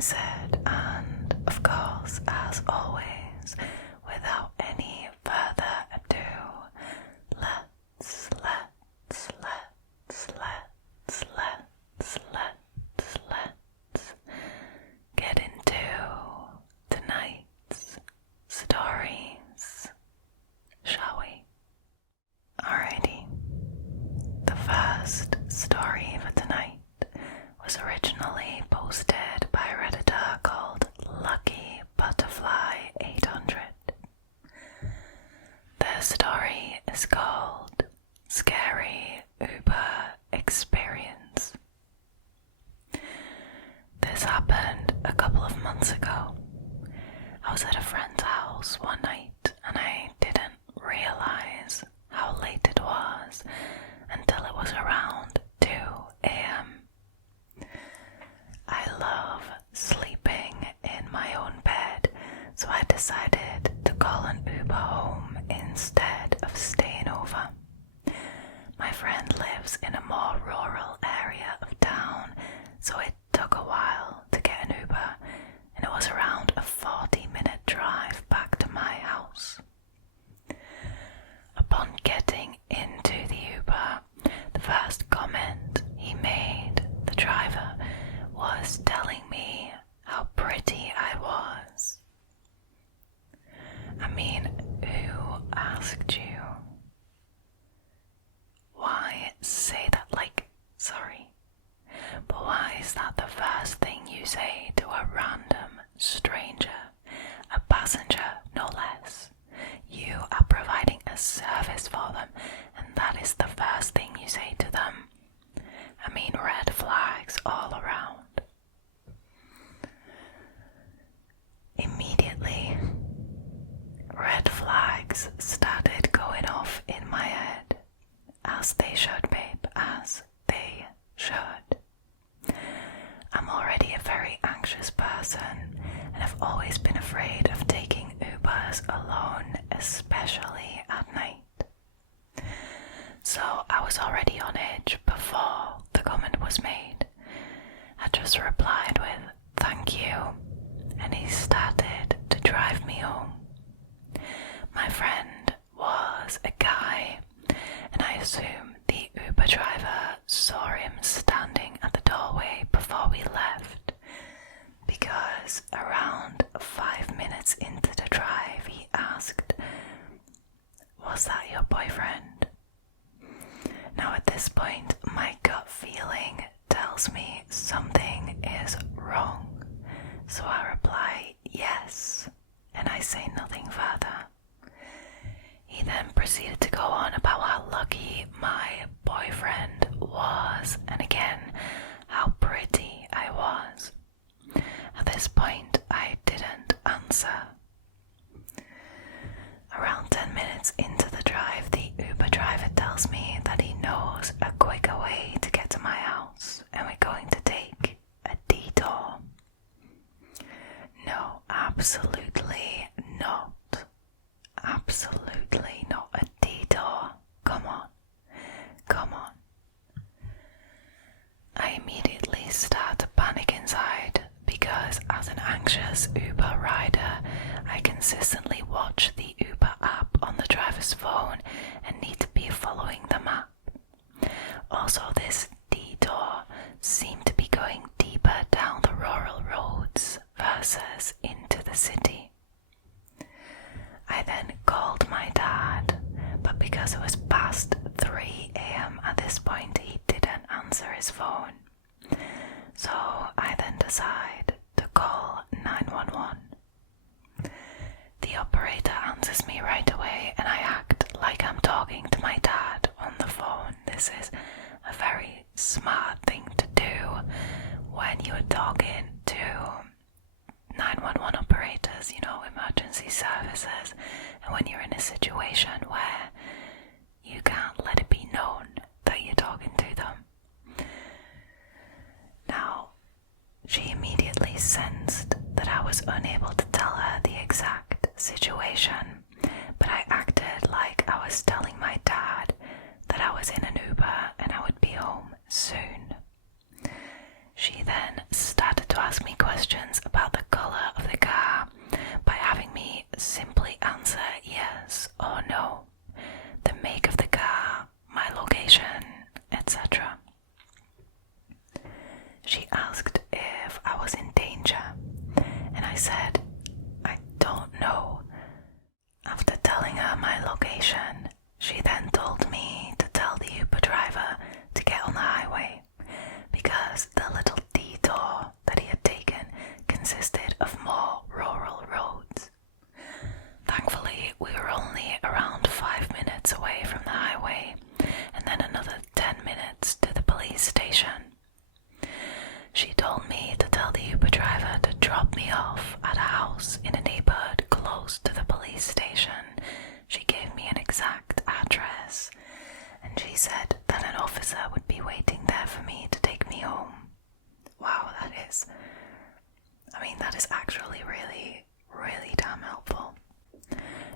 being said, and of course, as always, without any further ado, let's get into tonight's stories, shall we? Alrighty, the first story for tonight was originally posted by a Redditor called Lucky Butterfly 800. Their story is called Scary Uber Experience. This happened a couple of months ago. I was at a friend's house one night and I didn't realize how late it was until it was around 2 a.m. I love sleeping in my own bed, so I decided to call an Uber home instead of staying over. My friend lives in a more rural area of town, so it took a while to get an Uber, and it was around a 40-minute drive back to my house. Upon getting into the Uber, the first comment he made, the driver, was telling me how pretty I was. I mean, who asked you? Why say that sorry? But why is that the first thing you say to a random stranger? A passenger, no less. You are providing a service for them, and that is the first thing you say to them. I mean, red flags all around. Immediately, red flags started going off in my head. As they should, babe, as they should. I'm already a very anxious person, and I've always been afraid of taking Ubers alone, especially at night. So I was already on edge before the comment was made. I just replied with, "Thank you," and he started to drive me home. My friend was a guy, and I assume the Uber driver saw him standing at the doorway before we left, because around 5 minutes into the drive he asked, "Was that your boyfriend?" Now at this point my gut feeling tells me something is wrong, so I reply yes, and I say nothing further. He then proceeded to go on about how lucky my boyfriend was, and again, how pretty I was. At this point, I didn't answer. Around 10 minutes into the drive, the Uber driver tells me that he knows a quicker way to get to my house, and we're going to take a detour. No, absolutely not. Absolutely not a detour. Come on. I immediately start to panic inside because as an anxious Uber rider, I consistently watch the Uber app on the driver's phone and need to be following the map. Also, this detour seemed to be going deeper down the rural roads versus into the city. I then called my dad, but because it was past 3 a.m. at this point, he didn't answer his phone. So I then decide to call 911. The operator answers me right away and I act like I'm talking to my dad on the phone. This is a very smart thing to do when you are talking to 911 operators, emergency services, and when you're in a situation where you can't let it be known that you're talking to them. Now, she immediately sensed that I was unable to tell her the exact situation, but I acted like I was telling my dad that I was in an Uber and I would be home soon. She asked if I was in danger, and I said, I don't know. After telling her my location, she then told me to tell the Uber driver to get on the highway, because the little detour that he had taken consisted of more rural roads. Thankfully, we were only around 5 minutes away from the highway, and then another 10 minutes to the police station. She told me to tell the Uber driver to drop me off at a house in a neighborhood close to the police station. She gave me an exact address, and she said that an officer would be waiting there for me to take me home. Wow, that is actually really, really damn helpful.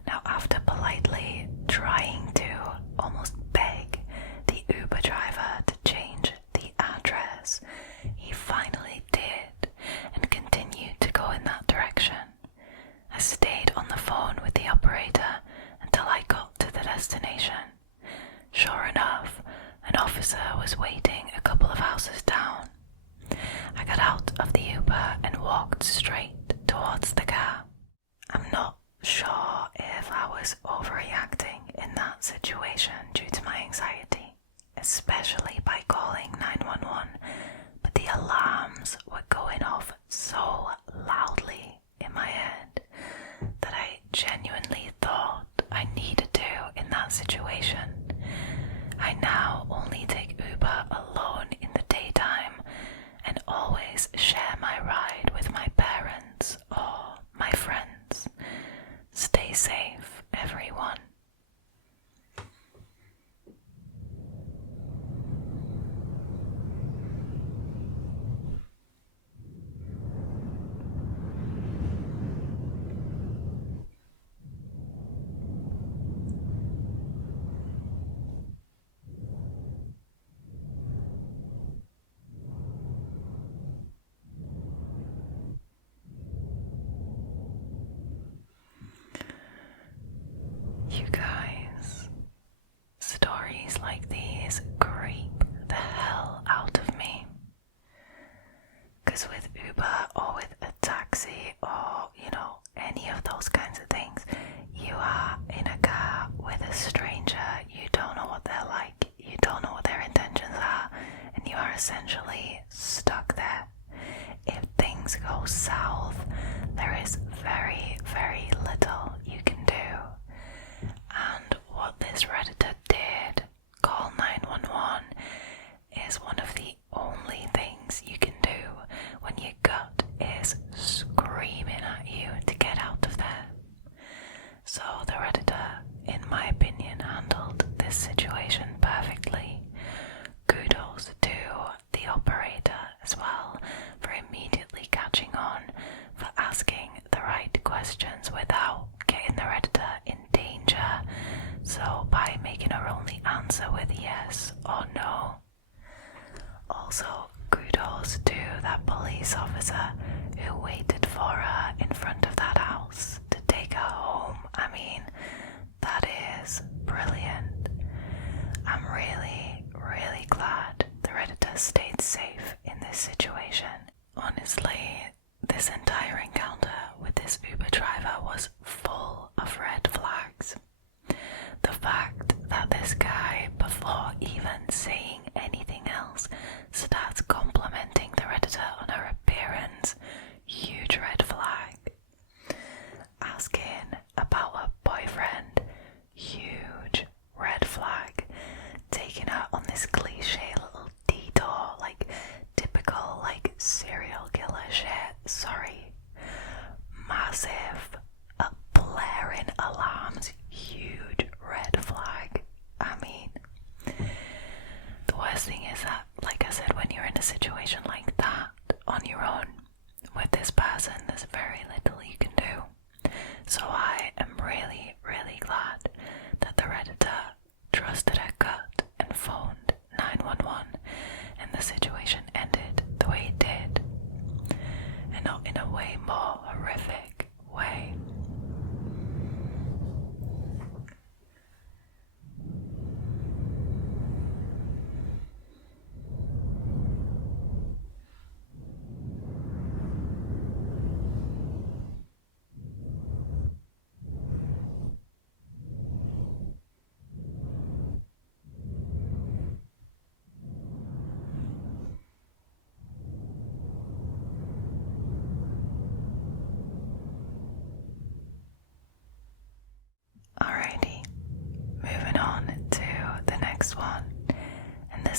Now, after politely trying to almost beg the Uber driver to change the address, he finally did and continued to go in that direction. I stayed on the phone with the operator until I got to the destination. Sure enough, an officer was waiting a couple of houses down. I got out of the Uber and walked straight towards the car. I'm not sure if I was overreacting in that situation due to my anxiety, especially by calling 911, but the alarms were going off so loudly in my head that I genuinely thought I needed to in that situation. I now only take Uber alone in the daytime and always share my ride with my parents or my friends. Stay safe, everyone. You guys, stories like these creep the hell out of me. Because with Uber or with a taxi or, any of those kinds of things, you are in a car with a stranger, you don't know what they're like, you don't know what their intentions are, and you are essentially stuck there. If things go south, there is very, very little you can do. And what this Redditor did, call 911, is one of the only things you can do when your gut is screaming at you to get out of there. So the Redditor, in my opinion, handled this situation perfectly. Kudos to the operator as well for immediately catching on, for asking the right questions without getting the Redditor in danger, so by making her only answer with yes or no. Also, kudos to that police officer who waited for her in front of that house to take her home. I mean, that is brilliant. I'm really, really glad the Redditor stayed safe in this situation. Honestly, this entire encounter with this Uber driver was full of red flags. The fact that this guy, before even saying anything else, starts complimenting the Redditor on her appearance, huge red flag. Asking about her boyfriend, huge red flag. Taking her on this cliche little detour, typical serial killer shit, sorry. Massive, blaring alarms, huge red flag. I mean, the worst thing is that, like I said, when you're in a situation like that, on your own, with this person, there's very little you can do. So I am really, really glad that the Redditor trusted her gut and phoned 911, and the situation ended the way it did, and not in a way more horrific way.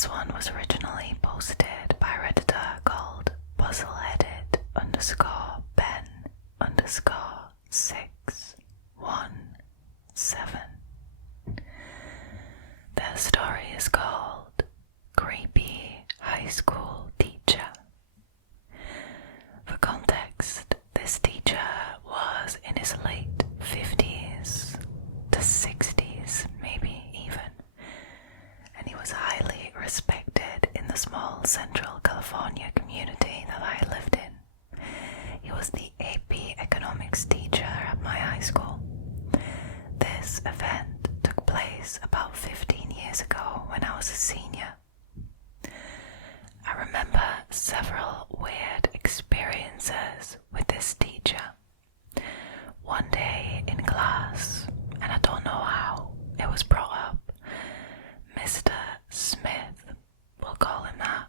This one was originally posted by Redditor called puzzleheaded_Ben_617. Their story is called Creepy High School Teacher. For context, this teacher was in his late 50s to 60s, maybe even, and he was highly respected in the small Central California community that I lived in. He was the AP Economics teacher at my high school. This event took place about 15 years ago when I was a senior. I remember several weird experiences with this teacher. One day in class, and I don't know how it was brought up, Mr. Smith, we'll call him that,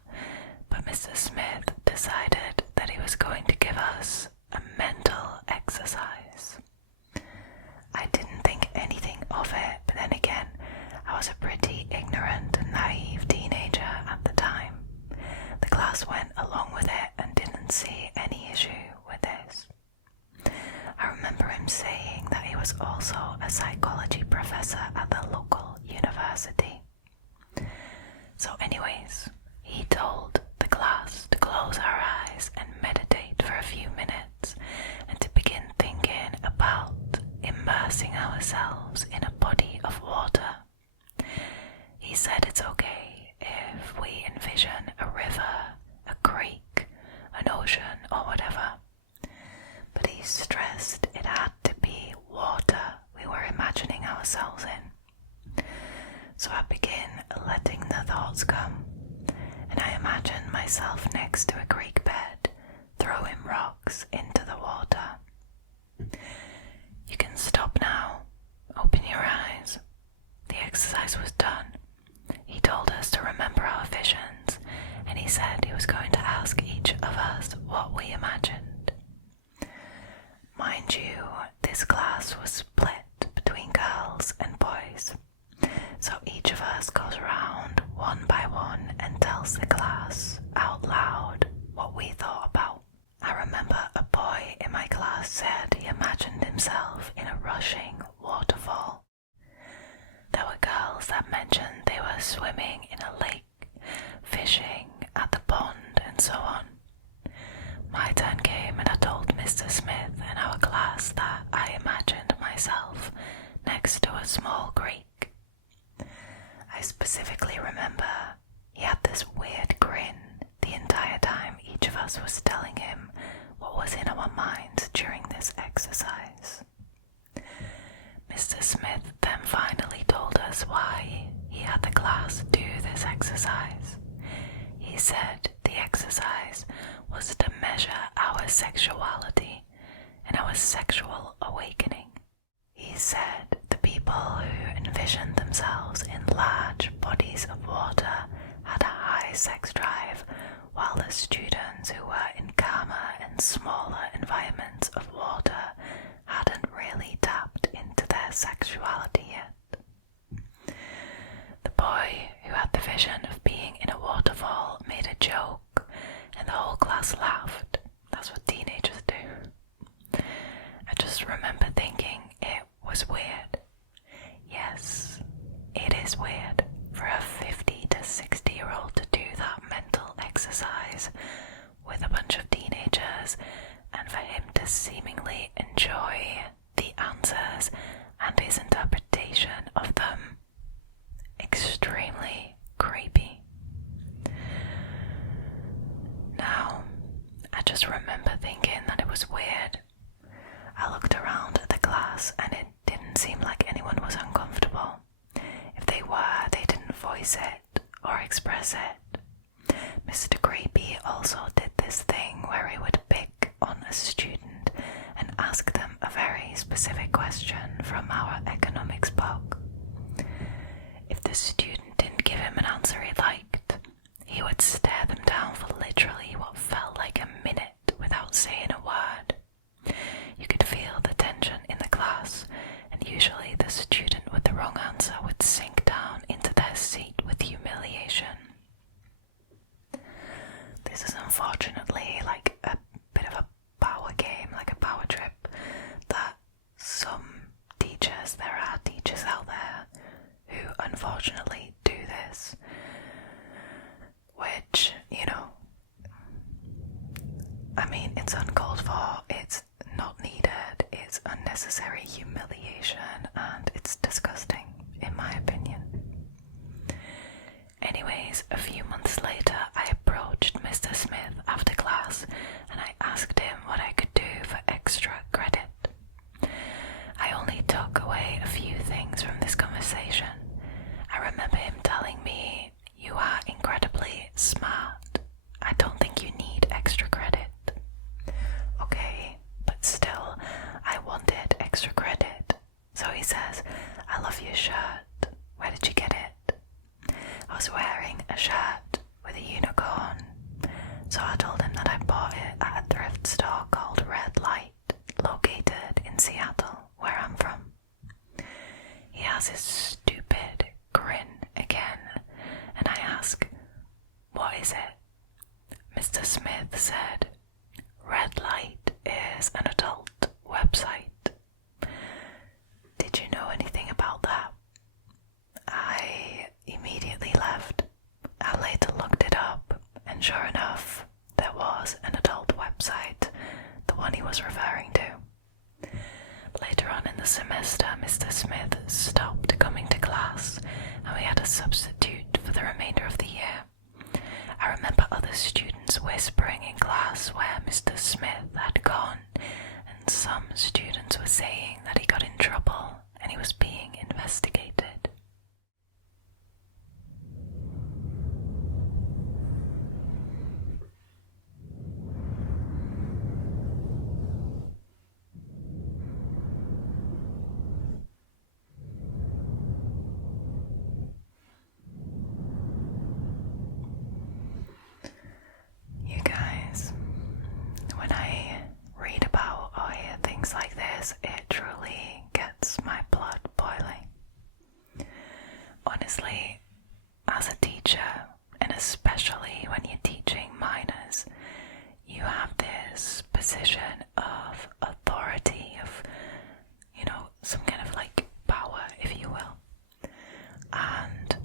but Mr. Smith decided that he was going to give us a mental exercise. I didn't think anything of it, but then again, I was a pretty ignorant and naive teenager at the time. The class went along with it and didn't see any issue with this. I remember him saying that he was also a psychology professor at the local university. So anyways, he told the class to close our eyes and meditate for a few minutes and to begin thinking about immersing ourselves in a body of water. He said it's okay if we envision a river, a creek, an ocean, or whatever, but he stressed it had to be water we were imagining ourselves in. So I began letting the thoughts come, and I imagined myself next to a creek bed, throwing rocks into the water. You can stop now. Open your eyes. The exercise was done. He told us to remember our visions, and he said he was going to ask each of us what we imagined. Mind you, this class was split between girls and boys, so each of us goes around one by one and tells the class out loud what we thought about. I remember a boy in my class said he imagined himself in a rushing waterfall. There were girls that mentioned they were swimming in a lake, fishing at the pond, and so on. My turn came and I told Mr. Smith and our class that I imagined myself next to a small creek. I specifically remember he had this weird grin the entire time each of us was telling him what was in our minds during this exercise. Mr. Smith then finally told us why he had the class do this exercise. He said the exercise was to measure our sexuality and our sexual awakening. He said the people who envisioned themselves in large bodies of water had a high sex drive, while the students who were in calmer and smaller environments of water hadn't really tapped into their sexuality yet. The boy who had the vision of being in a waterfall made a joke, and the whole class laughed. That's what teenagers do. I just remember thinking it was weird. Yes, it is weird for a 50 to 60-year-old to do that mental exercise with a bunch of teenagers, and for him to seemingly enjoy the answers and his interpretation of them. Extremely creepy. Now, I just remember thinking that it was weird. I looked around at the class and it didn't seem like anyone was uncomfortable. If they were, they didn't voice it or express it. Mr. Creepy also did this thing where he would pick on a student and ask them a very specific question from our economics book. If the student didn't give him an answer he liked, he would stare them down for literally what felt like a minute without saying a word. You could feel the tension in the class, and usually the student with the wrong answer would sink down into their seat with humiliation. unfortunately like a bit of a power game, like a power trip, that there are teachers out there who unfortunately do this, which, I mean, it's uncalled for, it's not needed, it's unnecessary humiliation, and it's disgusting, in my opinion. Anyways, a few months later, I approached Mr. Smith after class and I asked him what I could do for extra credit. I only took away a few things from this conversation. I remember him telling me, "You are incredibly smart. I don't think you need extra credit." Okay, but still, I wanted extra credit. So he says, "I love your shirt. Where did you get it?" I was wearing a shirt with a unicorn, so I told him that I bought it at a thrift store called Redditor, located in Seattle, where I'm from. He has his stupid grin again, and I ask, "What is it?" Mr. Smith said, "Redlight is an adult website." Did you know anything about that? I immediately left. I later looked it up, and sure enough, there was an adult website, the one he was referring to. Later on in the semester, Mr. Smith stopped coming to class, and we had a substitute for the remainder of the year. I remember other students whispering in class where Mr. Smith had gone, and some students were saying that he got in trouble and he was being investigated. You guys, when I read about or hear things like this, it truly gets my blood boiling. Honestly, as a teacher, and especially when you're teaching minors, you have this position of authority, of, some kind of like power, if you will. And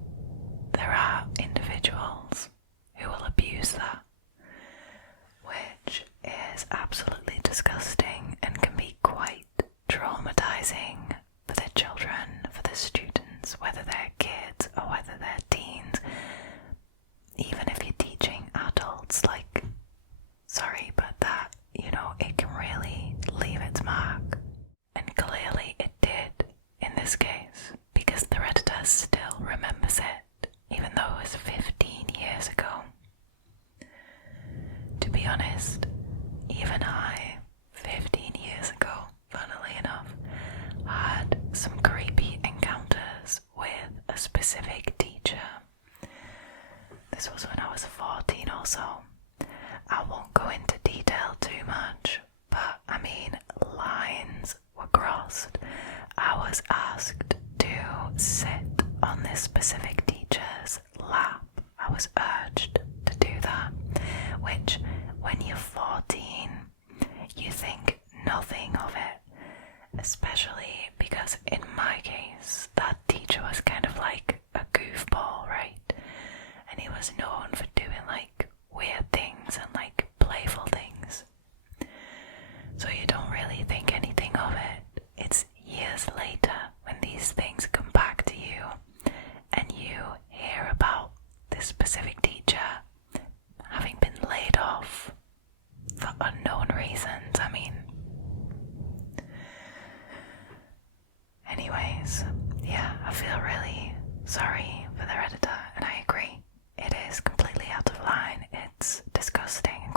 there are individuals who will abuse that, which is absolutely disgusting and can be quite traumatizing for the children, for the students, whether they're kids or whether they're teens. Even if you're teaching adults, sorry, but that, it can really leave its mark. And clearly it did in this case, because the Redditor still remembers it, even though it was 15 years ago. To be honest, even I, 15 years ago, funnily enough, had some creepy encounters with a specific teacher. This was when I was 14 or so. I won't go into detail too much, but I mean, lines were crossed. I was asked to sit on this specific teacher's lap. I was urged to do that, which, when you're 14, you think nothing of it, especially because in my case, that teacher was kind of like a goofball, right? And he was known for doing weird things and playful things. So you don't really think anything of it. It's years later when these things come back to you and you hear about this specific teacher having been laid off for unknown reasons. I mean, anyways, yeah, I feel really sorry for the Redditor, and I agree. It is completely out of line. It's disgusting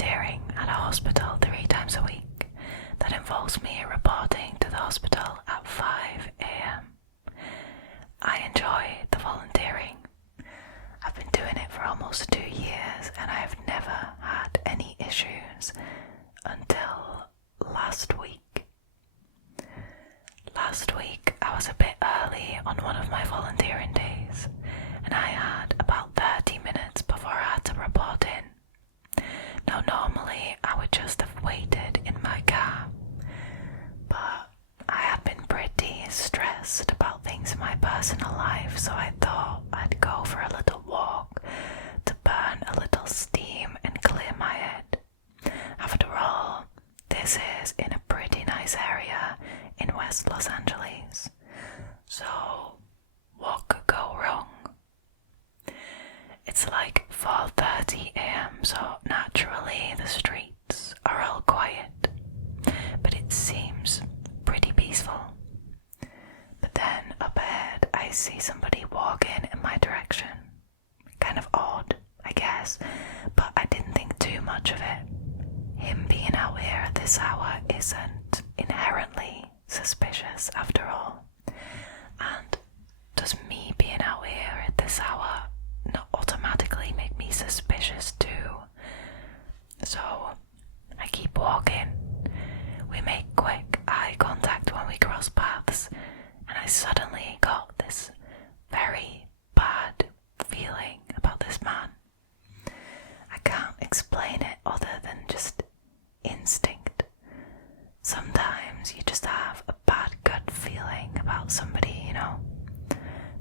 volunteering at a hospital 3 times a week. That involves me reporting to the hospital at 5 a.m. I enjoy the volunteering. I've been doing it for almost 2 years and I have never had any issues until last week. Last week I was a bit early on one of my volunteering days and I had about 30 minutes before I had to report in. Now normally I would just have waited in my car, but I had been pretty stressed about things in my personal life, so I thought I'd go for a little walk to burn a little steam and clear my head. After all, this is in a pretty nice area in West Los Angeles, so what could go wrong? It's like 4:30 a.m, so naturally the streets are all quiet, but it seems pretty peaceful. But then up ahead I see somebody walking in my direction. Kind of odd, I guess, but I didn't think too much of it. Him being out here at this hour isn't inherently suspicious after all. And does me being out here at this hour not automatically make me suspicious too? So I keep walking. We make quick eye contact when we cross paths, and I suddenly got this very bad feeling about this man. I can't explain it other than just instinct. Sometimes you just have a bad gut feeling about somebody, you know.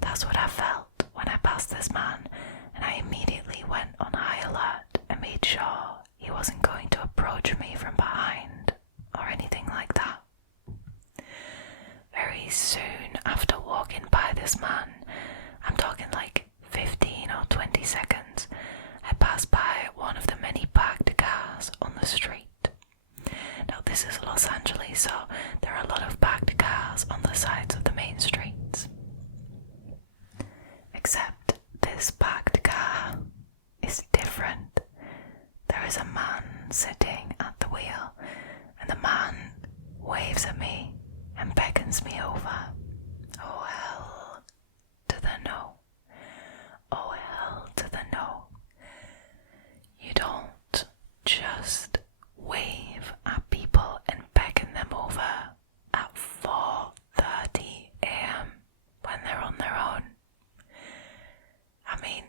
That's what I felt when I passed this man, and I immediately went on high alert and made sure he wasn't going to approach me from behind or anything like that. Very soon after walking by this man, I'm talking like 15 or 20 seconds, I passed by one of the many parked cars on the street. Now this is Los Angeles, so there are a lot of parked cars on the sides of the main streets. Except this parked car is different. There is a man sitting at the wheel, and the man waves at me and beckons me over. Oh hell to the no. Oh hell to the no. You don't just wave at people and beckon them over at 4:30 a.m. when they're on their own. I mean,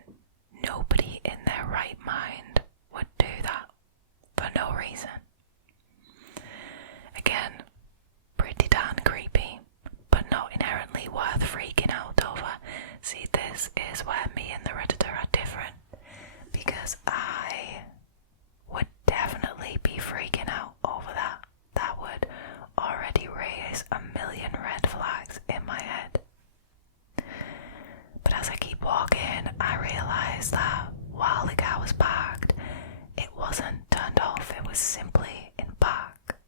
nobody in their right mind would do that for no reason. Again, pretty darn creepy, but not inherently worth freaking out over. See, this is where me and the Redditor are different, because I would definitely be freaking out over that. That would already raise a million red flags in my head. But as I keep walking, I realise that while the car was parked, it wasn't turned off, it was simply in park.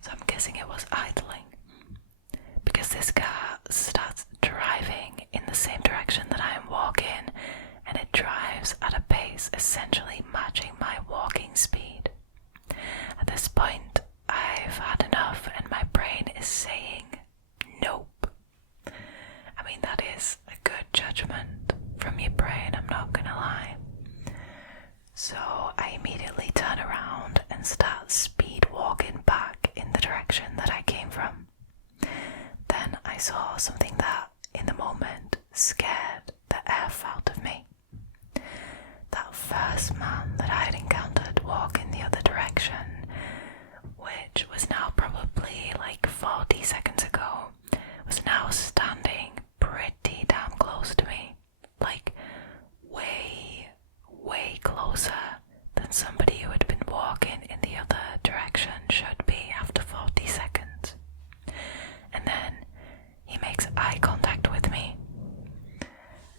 So I'm guessing it was idling, because this car starts driving in the same direction that I am walking, and it drives at a pace essentially matching my walking speed. At this point, I've had enough and my brain is saying nope. I mean, that is a good judgment from your brain, I'm not gonna lie. So I immediately turn around and start speed walking back in the direction that I came from. Then I saw something that, in the moment, scared the F out of me. That first man that I had encountered walking the other direction, which was now probably like 40 seconds ago, was now standing pretty damn close to me. Like, way closer than somebody who had been walking in the other direction should be after 40 seconds. And then he makes eye contact with me.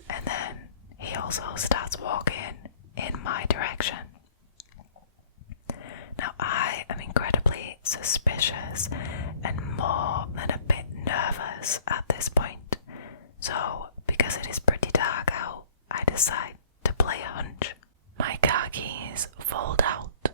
And then he also starts walking in my direction. Now I am incredibly suspicious and more than a bit nervous at this point. So, because it is pretty dark out, I decide to play a hunch. My car keys fold out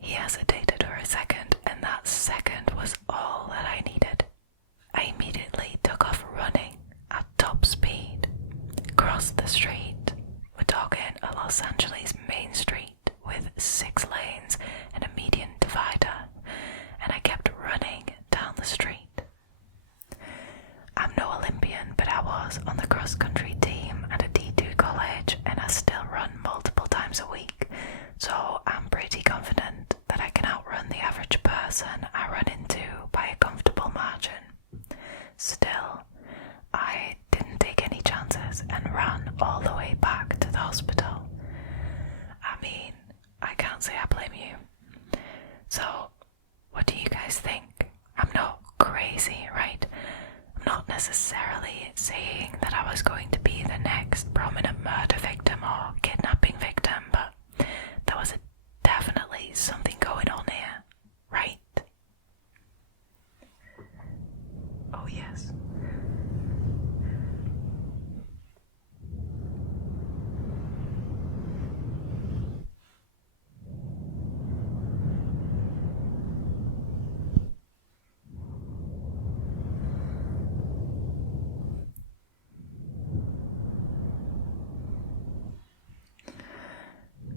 He hesitated for a second, and that second was all that I needed. I immediately took off running at top speed, crossed the street. We're talking a Los Angeles main street with 6 lanes and a median divider, and I kept running down the street. I'm no Olympian, but I was on the cross-country team at a D2 college, and I still run multiple times a week, so I'm pretty confident that I can outrun the average person I run into by a comfortable margin. Still, I didn't take any chances and ran all the way back to the hospital. I mean, I can't say I blame you. So, what do you guys think? I'm not crazy, right? I'm not necessarily saying that I was going to be the next prominent murder victim or kidnapping victim, but there was definitely something going on here, right? Oh yes.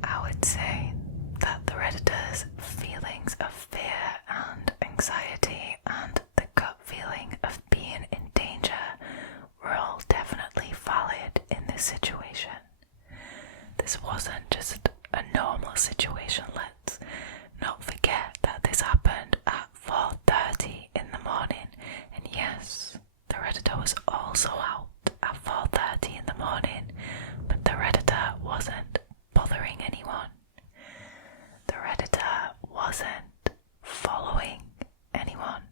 I would say that the Redditors' feelings of fear and anxiety and the gut feeling of being in danger were all definitely valid in this situation. This wasn't just a normal situation. Let's not forget that this happened at 4:30 in the morning, and yes, the Redditor was also out at 4:30 in the morning, but the Redditor wasn't bothering anyone. The Redditor wasn't following anyone.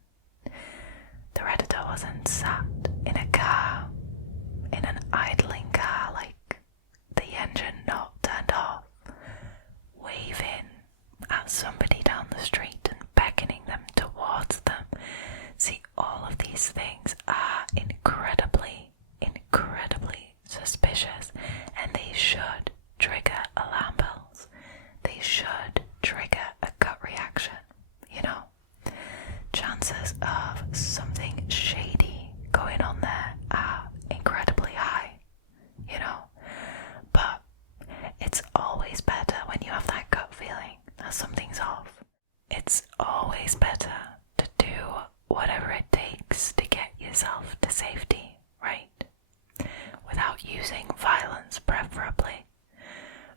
The Redditor wasn't sat in a car, in an idling car, like the engine not turned off, waving at somebody down the street and beckoning them towards them. See, all of these things are incredibly, incredibly suspicious, and they should trigger alarm bells. They should trigger a gut reaction, you know. Chances of something shady going on there are incredibly high, you know. But it's always better when you have that gut feeling that something's off. It's always better to do whatever it takes to get yourself to safety, right? Without using violence, preferably.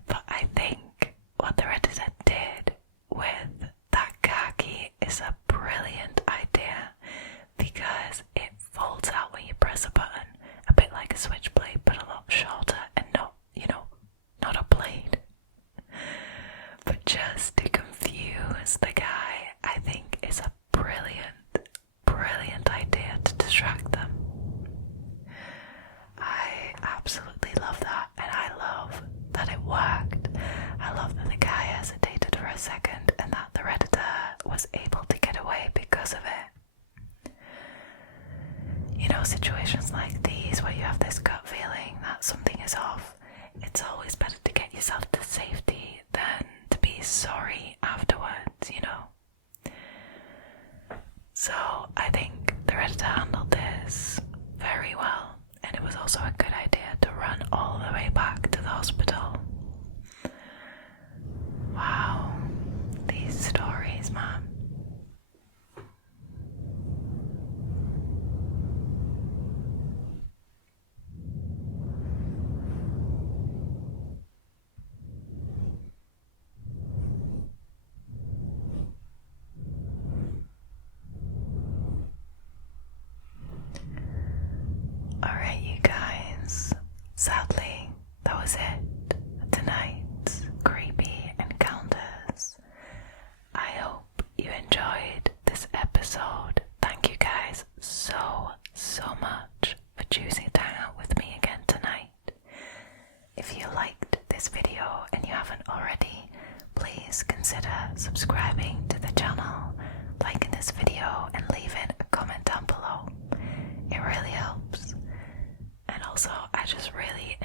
But I think what the Redditor did with that car key is a brilliant idea, because it folds out when you press a button, a bit like a switchblade, but a lot shorter and not, not a blade. But just to confuse the guy, I think is a brilliant, brilliant idea to distract them. I absolutely love that, and I love that it worked. I love that the guy hesitated for a second and that the Redditor was able to get away because of it. You know, situations like these where you have this gut feeling that something is off, it's always better to get yourself to safety than to be sorry afterwards, you know. So I think the Redditor handled this very well, and it was also a good idea to run all the way back to the hospital. Wow, these stories, man. Alright, you guys, sadly, that was it for tonight's creepy encounters. I hope you enjoyed this episode. Thank you guys so much for choosing to hang out with me again tonight. If you liked this video and you haven't already, please consider subscribing to the channel, liking this video, and leaving a comment down below. It really helps. And also, I just really